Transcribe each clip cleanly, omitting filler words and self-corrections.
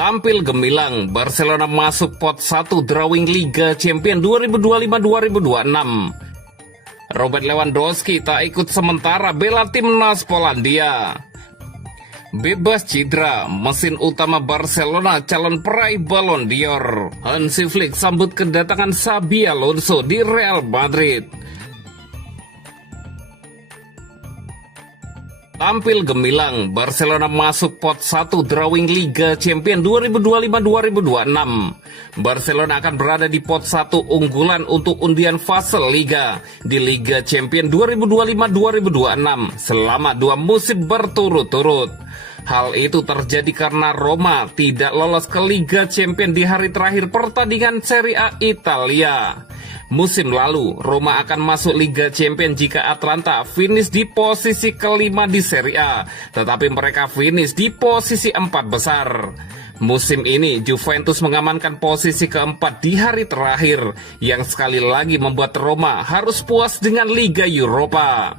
Tampil gemilang, Barcelona masuk pot 1 drawing Liga Champions 2025-2026. Robert Lewandowski tak ikut sementara bela timnas Polandia. Bebas cedera, mesin utama Barcelona calon peraih Ballon d'Or. Hansi Flick sambut kedatangan Xabi Alonso di Real Madrid. Tampil gemilang, Barcelona masuk pot 1 drawing Liga Champions 2025-2026. Barcelona akan berada di pot 1 unggulan untuk undian fase Liga di Liga Champions 2025-2026 selama 2 musim berturut-turut. Hal itu terjadi karena Roma tidak lolos ke Liga Champions di hari terakhir pertandingan Serie A Italia. Musim lalu, Roma akan masuk Liga Champions jika Atalanta finish di posisi kelima di Serie A, tetapi mereka finish di posisi 4 besar. Musim ini, Juventus mengamankan posisi keempat di hari terakhir, yang sekali lagi membuat Roma harus puas dengan Liga Eropa.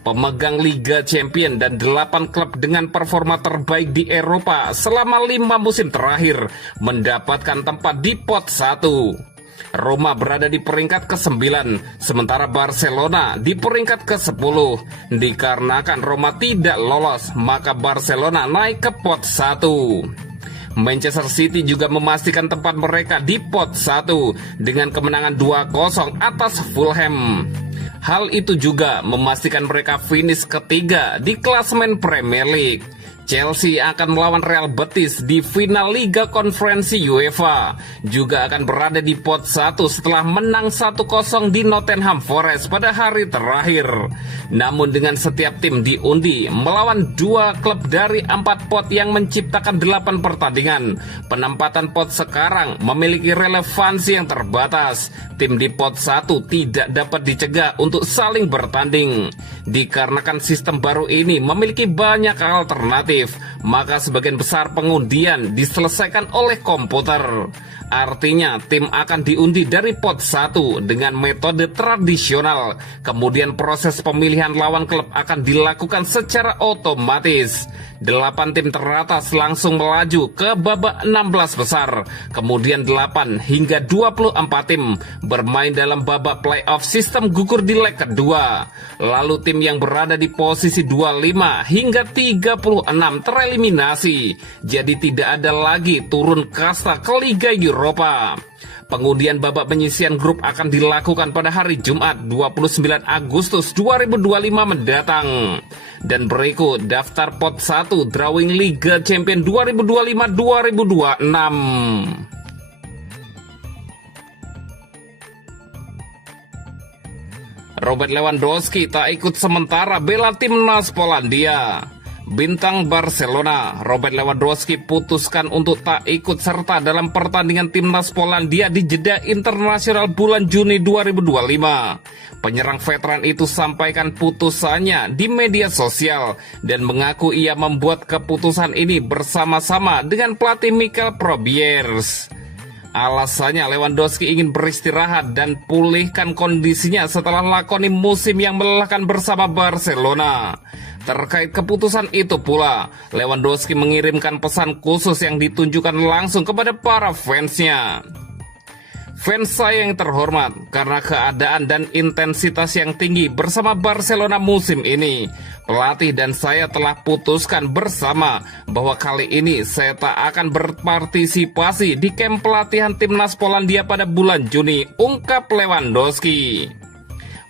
Pemegang Liga Champions dan 8 klub dengan performa terbaik di Eropa selama 5 musim terakhir mendapatkan tempat di pot 1. Roma berada di peringkat ke-9, sementara Barcelona di peringkat ke-10. Dikarenakan Roma tidak lolos, maka Barcelona naik ke pot 1. Manchester City juga memastikan tempat mereka di pot 1 dengan kemenangan 2-0 atas Fulham. Hal itu juga memastikan mereka finish ketiga di klasemen Premier League. Chelsea akan melawan Real Betis di final Liga Konferensi UEFA. Juga akan berada di pot 1 setelah menang 1-0 di Nottingham Forest pada hari terakhir. Namun dengan setiap tim diundi melawan 2 klub dari 4 pot yang menciptakan 8 pertandingan, penempatan pot sekarang memiliki relevansi yang terbatas. Tim di pot 1 tidak dapat dicegah untuk saling bertanding. Dikarenakan sistem baru ini memiliki banyak alternatif, maka sebagian besar pengundian diselesaikan oleh komputer. Artinya tim akan diundi dari pot 1 dengan metode tradisional. Kemudian proses pemilihan lawan klub akan dilakukan secara otomatis. 8 tim teratas langsung melaju ke babak 16 besar. Kemudian 8 hingga 24 tim bermain dalam babak playoff sistem gugur di leg kedua. Lalu tim yang berada di posisi 25 hingga 36 tereliminasi. Jadi tidak ada lagi turun kasta ke Liga Eropa. Pengundian babak penyisian grup akan dilakukan pada hari Jumat 29 Agustus 2025 mendatang. Dan berikut daftar pot 1 drawing Liga Champions 2025-2026. Robert Lewandowski tak ikut sementara bela timnas Polandia. Bintang Barcelona, Robert Lewandowski putuskan untuk tak ikut serta dalam pertandingan timnas Polandia di jeda internasional bulan Juni 2025. Penyerang veteran itu sampaikan putusannya di media sosial dan mengaku ia membuat keputusan ini bersama-sama dengan pelatih Michael Probiers. Alasannya Lewandowski ingin beristirahat dan pulihkan kondisinya setelah lakoni musim yang melelahkan bersama Barcelona. Terkait keputusan itu pula, Lewandowski mengirimkan pesan khusus yang ditunjukkan langsung kepada para fansnya. Fans saya yang terhormat, karena keadaan dan intensitas yang tinggi bersama Barcelona musim ini, pelatih dan saya telah putuskan bersama bahwa kali ini saya tak akan berpartisipasi di kamp pelatihan timnas Polandia pada bulan Juni, ungkap Lewandowski.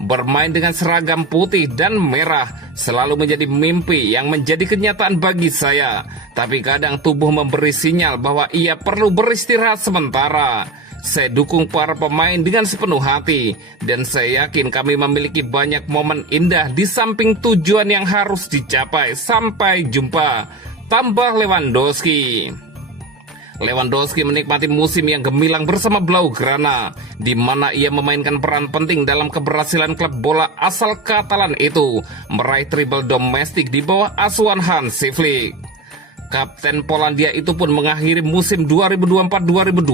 Bermain dengan seragam putih dan merah selalu menjadi mimpi yang menjadi kenyataan bagi saya. Tapi kadang tubuh memberi sinyal bahwa ia perlu beristirahat sementara. Saya dukung para pemain dengan sepenuh hati, dan saya yakin kami memiliki banyak momen indah di samping tujuan yang harus dicapai. Sampai jumpa, tambah Lewandowski. Lewandowski menikmati musim yang gemilang bersama Blaugrana, di mana ia memainkan peran penting dalam keberhasilan klub bola asal Katalan itu meraih treble domestik di bawah asuhan Hansi Flick. Kapten Polandia itu pun mengakhiri musim 2024-2025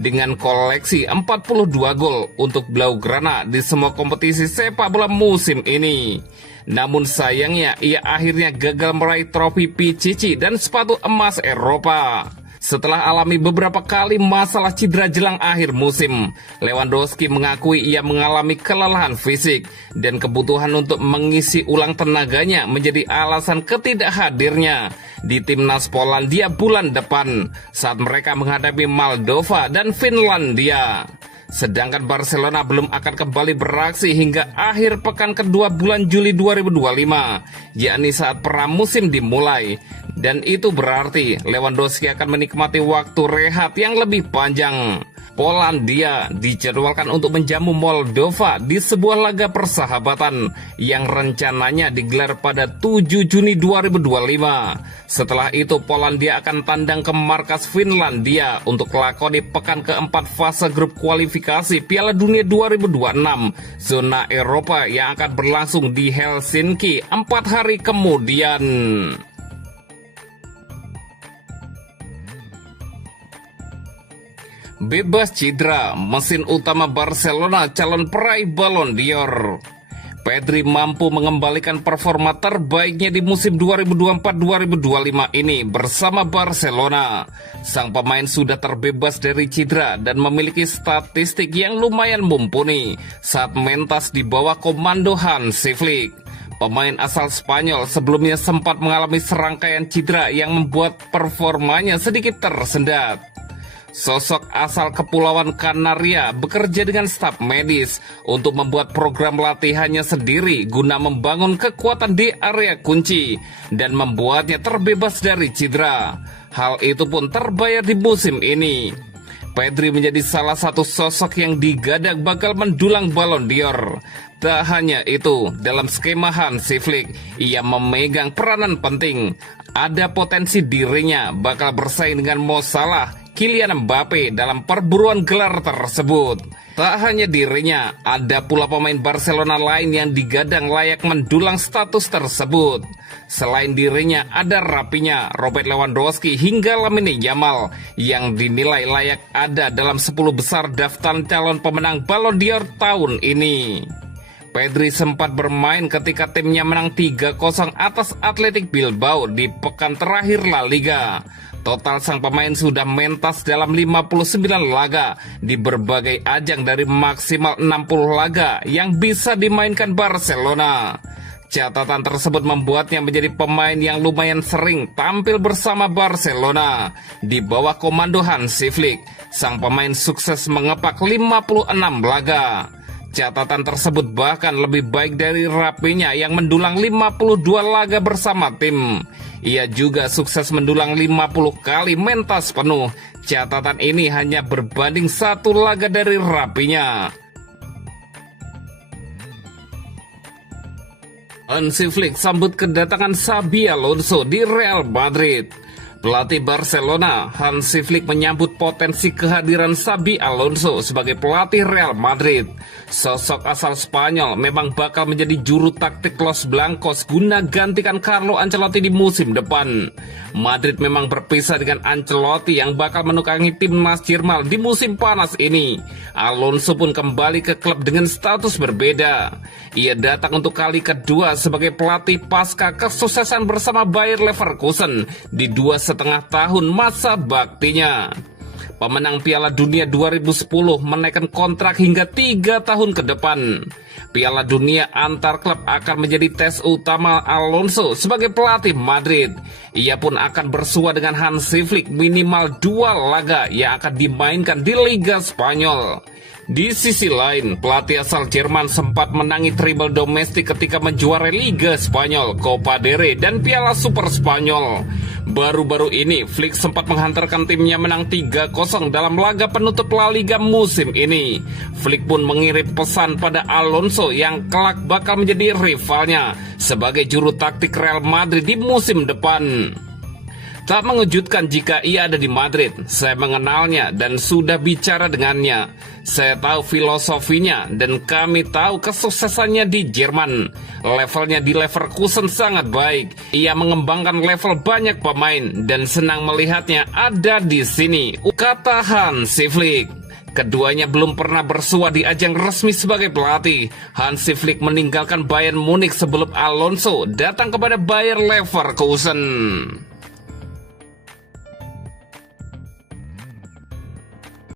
dengan koleksi 42 gol untuk Blaugrana di semua kompetisi sepak bola musim ini. Namun sayangnya ia akhirnya gagal meraih trofi Pichichi dan sepatu emas Eropa. Setelah alami beberapa kali masalah cedera jelang akhir musim, Lewandowski mengakui ia mengalami kelelahan fisik dan kebutuhan untuk mengisi ulang tenaganya menjadi alasan ketidakhadirnya di timnas Polandia bulan depan saat mereka menghadapi Moldova dan Finlandia. Sedangkan Barcelona belum akan kembali beraksi hingga akhir pekan kedua bulan Juli 2025, yakni saat pramusim dimulai. Dan itu berarti Lewandowski akan menikmati waktu rehat yang lebih panjang. Polandia dijadwalkan untuk menjamu Moldova di sebuah laga persahabatan yang rencananya digelar pada 7 Juni 2025. Setelah itu Polandia akan tandang ke markas Finlandia untuk lakoni pekan keempat fase grup kualifikasi Piala Dunia 2026 zona Eropa yang akan berlangsung di Helsinki 4 hari kemudian. Bebas cedera, mesin utama Barcelona calon peraih Ballon d'Or. Pedri mampu mengembalikan performa terbaiknya di musim 2024-2025 ini bersama Barcelona. Sang pemain sudah terbebas dari cedera dan memiliki statistik yang lumayan mumpuni saat mentas di bawah komando Hansi Flick. Pemain asal Spanyol sebelumnya sempat mengalami serangkaian cedera yang membuat performanya sedikit tersendat. Sosok asal Kepulauan Kanaria bekerja dengan staf medis untuk membuat program latihannya sendiri guna membangun kekuatan di area kunci dan membuatnya terbebas dari cedera. Hal itu pun terbayar di musim ini. Pedri menjadi salah satu sosok yang digadang bakal mendulang Ballon d'Or. Tak hanya itu, dalam skema Hansi Flick, ia memegang peranan penting. Ada potensi dirinya bakal bersaing dengan Mo Salah, Kylian Mbappe dalam perburuan gelar tersebut. Tak hanya dirinya, ada pula pemain Barcelona lain yang digadang layak mendulang status tersebut. Selain dirinya, ada Rapinya, Robert Lewandowski hingga Lamine Yamal yang dinilai layak ada dalam 10 besar daftar calon pemenang Ballon d'Or tahun ini. Pedri sempat bermain ketika timnya menang 3-0 atas Athletic Bilbao di pekan terakhir La Liga. Total sang pemain sudah mentas dalam 59 laga di berbagai ajang dari maksimal 60 laga yang bisa dimainkan Barcelona. Catatan tersebut membuatnya menjadi pemain yang lumayan sering tampil bersama Barcelona. Di bawah komando Hansi Flick, sang pemain sukses mengepak 56 laga. Catatan tersebut bahkan lebih baik dari Rapinya yang mendulang 52 laga bersama tim. Ia juga sukses mendulang 50 kali mentas penuh. Catatan ini hanya berbanding 1 laga dari Rapinya. Hansi Flick sambut kedatangan Xabi Alonso di Real Madrid. Pelatih Barcelona, Hansi Flick menyambut potensi kehadiran Xabi Alonso sebagai pelatih Real Madrid. Sosok asal Spanyol memang bakal menjadi juru taktik Los Blancos guna gantikan Carlo Ancelotti di musim depan. Madrid memang berpisah dengan Ancelotti yang bakal menukangi timnas Jerman di musim panas ini. Alonso pun kembali ke klub dengan status berbeda. Ia datang untuk kali kedua sebagai pelatih pasca kesuksesan bersama Bayer Leverkusen di 2,5 tahun masa baktinya. Pemenang Piala Dunia 2010 menaikkan kontrak hingga 3 tahun ke depan. Piala Dunia antar klub akan menjadi tes utama Alonso sebagai pelatih Madrid. Ia pun akan bersua dengan Hansi Flick minimal 2 laga yang akan dimainkan di Liga Spanyol. Di sisi lain, pelatih asal Jerman sempat menangi treble domestik ketika menjuarai Liga Spanyol, Copa del Rey, dan Piala Super Spanyol. Baru-baru ini, Flick sempat menghantarkan timnya menang 3-0 dalam laga penutup La Liga musim ini. Flick pun mengirim pesan pada Alonso yang kelak bakal menjadi rivalnya sebagai juru taktik Real Madrid di musim depan. Tak mengejutkan jika ia ada di Madrid. Saya mengenalnya dan sudah bicara dengannya. Saya tahu filosofinya dan kami tahu kesuksesannya di Jerman. Levelnya di Leverkusen sangat baik. Ia mengembangkan level banyak pemain dan senang melihatnya ada di sini, kata Hansi Flick. Keduanya belum pernah bersua di ajang resmi sebagai pelatih. Hansi Flick meninggalkan Bayern Munich sebelum Alonso datang kepada Bayer Leverkusen.